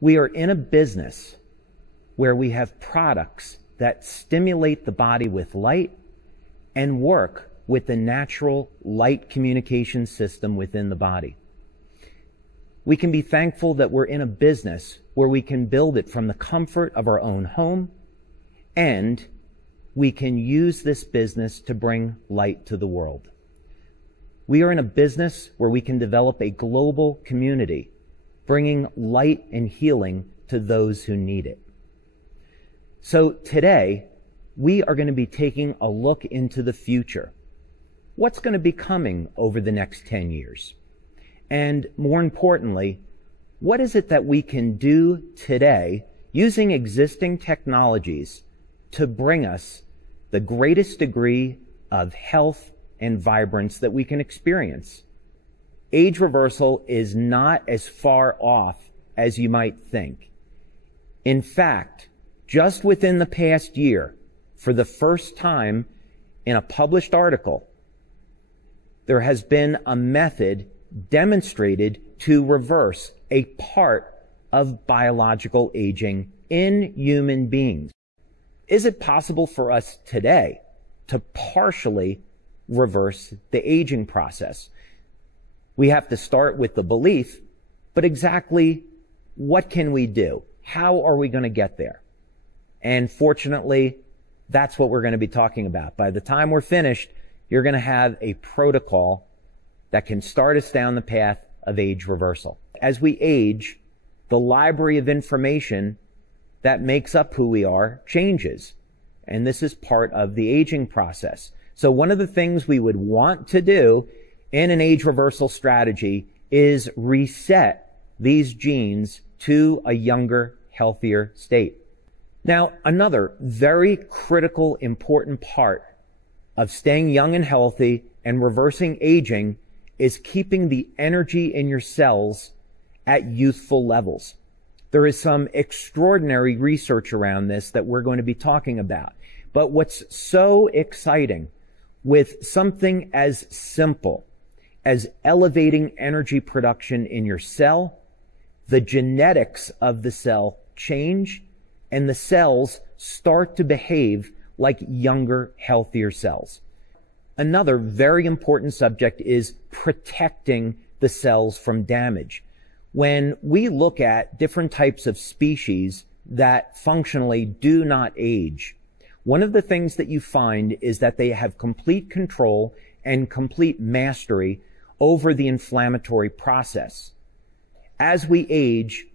We are in a business where we have products that stimulate the body with light and work with the natural light communication system within the body. We can be thankful that we're in a business where we can build it from the comfort of our own home, and we can use this business to bring light to the world. We are in a business where we can develop a global community, bringing light and healing to those who need it. So today, we are going to be taking a look into the future. What's going to be coming over the next 10 years? And more importantly, what is it that we can do today using existing technologies to bring us the greatest degree of health and vibrance that we can experience? Age reversal is not as far off as you might think. In fact, just within the past year, for the first time in a published article, there has been a method demonstrated to reverse a part of biological aging in human beings. Is it possible for us today to partially reverse the aging process? We have to start with the belief, but exactly what can we do? How are we going to get there? And fortunately, that's what we're going to be talking about. By the time we're finished, you're going to have a protocol that can start us down the path of age reversal. As we age, the library of information that makes up who we are changes. And this is part of the aging process. So one of the things we would want to do in an age reversal strategy is reset these genes to a younger, healthier state. Now, another very critical, important part of staying young and healthy and reversing aging is keeping the energy in your cells at youthful levels. There is some extraordinary research around this that we're going to be talking about. But what's so exciting with something as simple as elevating energy production in your cell, the genetics of the cell change, and the cells start to behave like younger, healthier cells. Another very important subject is protecting the cells from damage. When we look at different types of species that functionally do not age, one of the things that you find is that they have complete control and complete mastery over the inflammatory process. As we age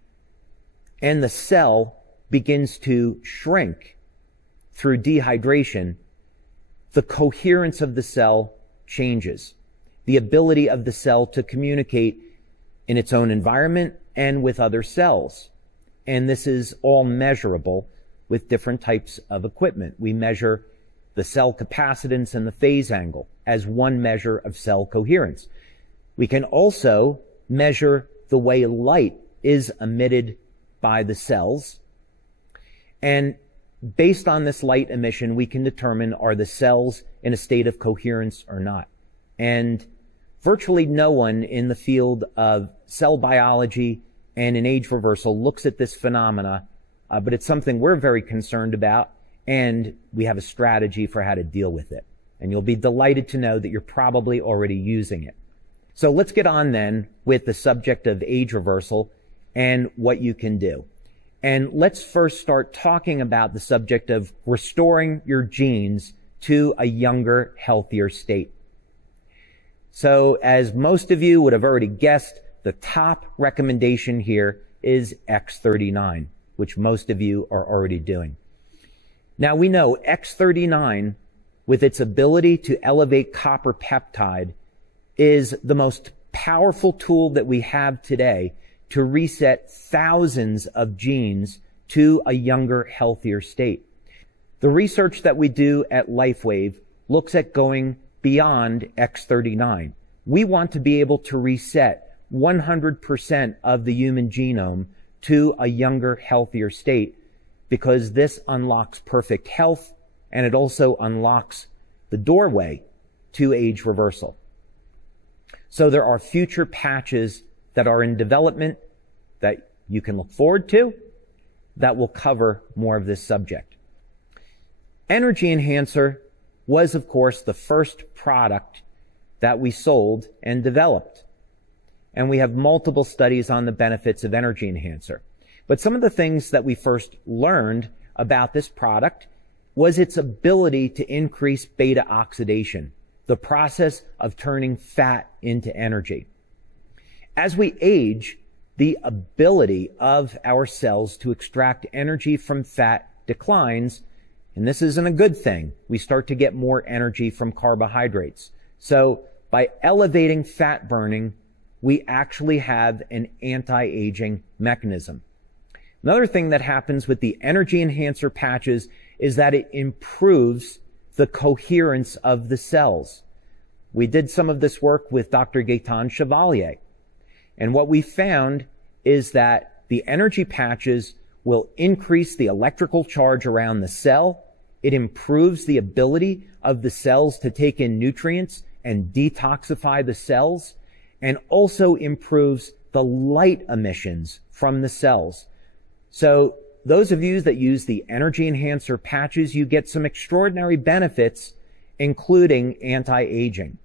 and the cell begins to shrink through dehydration, the coherence of the cell changes. The ability of the cell to communicate in its own environment and with other cells. And this is all measurable with different types of equipment. We measure the cell capacitance and the phase angle as one measure of cell coherence. We can also measure the way light is emitted by the cells. And based on this light emission, we can determine, are the cells in a state of coherence or not? And virtually no one in the field of cell biology and in age reversal looks at this phenomena, but it's something we're very concerned about, and we have a strategy for how to deal with it. And you'll be delighted to know that you're probably already using it. So let's get on then with the subject of age reversal and what you can do. And let's first start talking about the subject of restoring your genes to a younger, healthier state. So as most of you would have already guessed, the top recommendation here is X39, which most of you are already doing. Now we know X39, with its ability to elevate copper peptide, is the most powerful tool that we have today to reset thousands of genes to a younger, healthier state. The research that we do at LifeWave looks at going beyond X39. We want to be able to reset 100% of the human genome to a younger, healthier state, because this unlocks perfect health, and it also unlocks the doorway to age reversal. So there are future patches that are in development that you can look forward to that will cover more of this subject. Energy Enhancer was, of course, the first product that we sold and developed. And we have multiple studies on the benefits of Energy Enhancer. But some of the things that we first learned about this product was its ability to increase beta oxidation, the process of turning fat into energy. As we age, the ability of our cells to extract energy from fat declines, and this isn't a good thing. We start to get more energy from carbohydrates. So by elevating fat burning, we actually have an anti-aging mechanism. Another thing that happens with the Energy Enhancer patches is that it improves the coherence of the cells. We did some of this work with Dr. Gaetan Chevalier. And what we found is that the energy patches will increase the electrical charge around the cell. It improves the ability of the cells to take in nutrients and detoxify the cells, and also improves the light emissions from the cells. So those of you that use the Energy Enhancer patches, you get some extraordinary benefits, including anti-aging.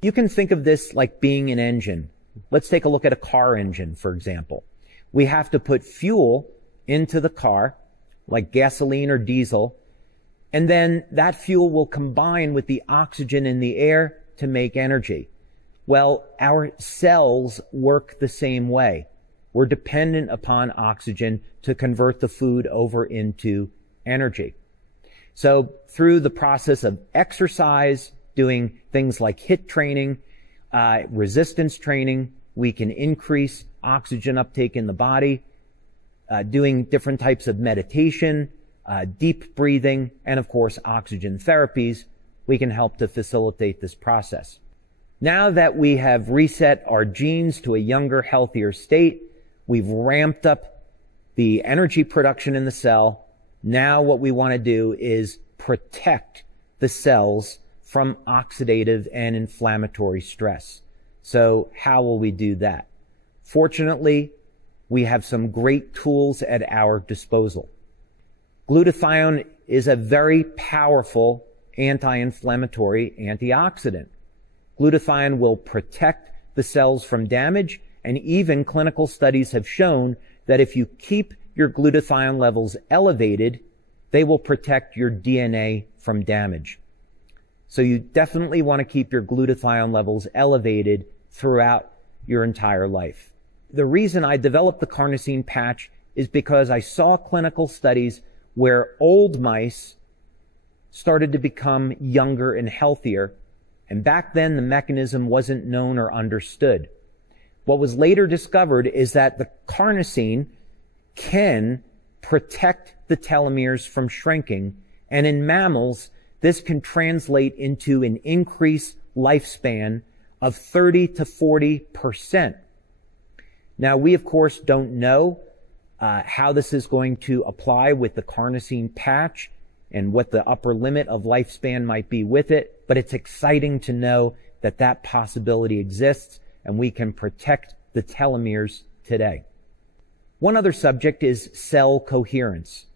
You can think of this like being an engine. Let's take a look at a car engine, for example. We have to put fuel into the car, like gasoline or diesel, and then that fuel will combine with the oxygen in the air to make energy. Well, our cells work the same way. We're dependent upon oxygen to convert the food over into energy. So through the process of exercise, doing things like HIIT training, resistance training, we can increase oxygen uptake in the body, doing different types of meditation, deep breathing, and of course oxygen therapies, we can help to facilitate this process. Now that we have reset our genes to a younger, healthier state, we've ramped up the energy production in the cell. Now what we want to do is protect the cells from oxidative and inflammatory stress. So how will we do that? Fortunately, we have some great tools at our disposal. Glutathione is a very powerful anti-inflammatory antioxidant. Glutathione will protect the cells from damage, and even clinical studies have shown that if you keep your glutathione levels elevated, they will protect your DNA from damage. So you definitely want to keep your glutathione levels elevated throughout your entire life. The reason I developed the carnosine patch is because I saw clinical studies where old mice started to become younger and healthier, and back then the mechanism wasn't known or understood. What was later discovered is that the carnosine can protect the telomeres from shrinking, and in mammals, this can translate into an increased lifespan of 30 to 40%. Now, we of course don't know how this is going to apply with the carnosine patch and what the upper limit of lifespan might be with it, but it's exciting to know that that possibility exists and we can protect the telomeres today. One other subject is cell coherence.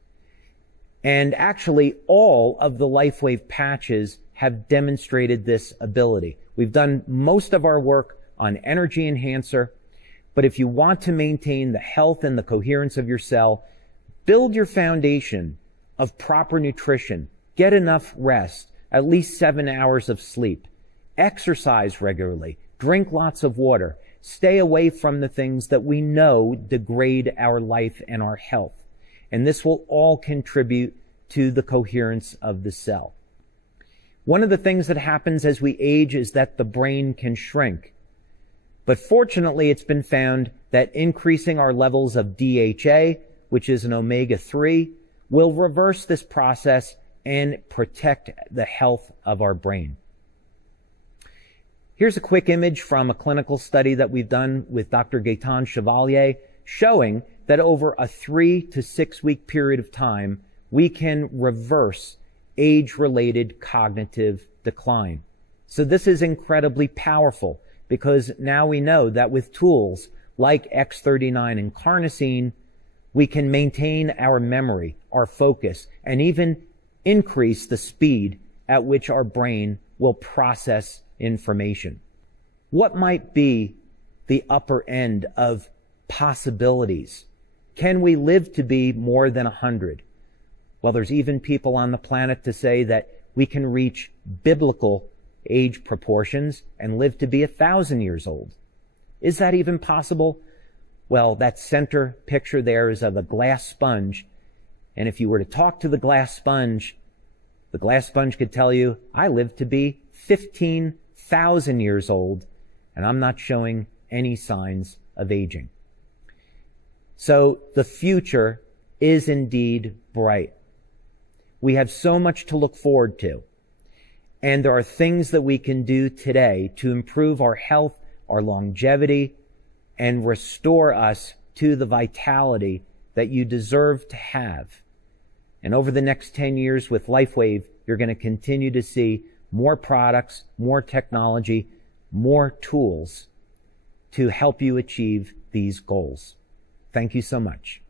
And actually, all of the LifeWave patches have demonstrated this ability. We've done most of our work on Energy Enhancer, but if you want to maintain the health and the coherence of your cell, build your foundation of proper nutrition, get enough rest, at least 7 hours of sleep, exercise regularly, drink lots of water, stay away from the things that we know degrade our life and our health. And this will all contribute to the coherence of the cell. One of the things that happens as we age is that the brain can shrink. But fortunately, it's been found that increasing our levels of DHA, which is an omega-3, will reverse this process and protect the health of our brain. Here's a quick image from a clinical study that we've done with Dr. Gaetan Chevalier showing that over a 3 to 6 week period of time, we can reverse age-related cognitive decline. So this is incredibly powerful because now we know that with tools like x39 and carnosine, we can maintain our memory, our focus, and even increase the speed at which our brain will process information. What might be the upper end of possibilities? Can we live to be more than 100? Well, there's even people on the planet to say that we can reach biblical age proportions and live to be 1,000 years old. Is that even possible? Well, that center picture there is of a glass sponge. And if you were to talk to the glass sponge could tell you, I live to be 15,000 years old, and I'm not showing any signs of aging. So the future is indeed bright. We have so much to look forward to. And there are things that we can do today to improve our health, our longevity, and restore us to the vitality that you deserve to have. And over the next 10 years with LifeWave, you're going to continue to see more products, more technology, more tools to help you achieve these goals. Thank you so much.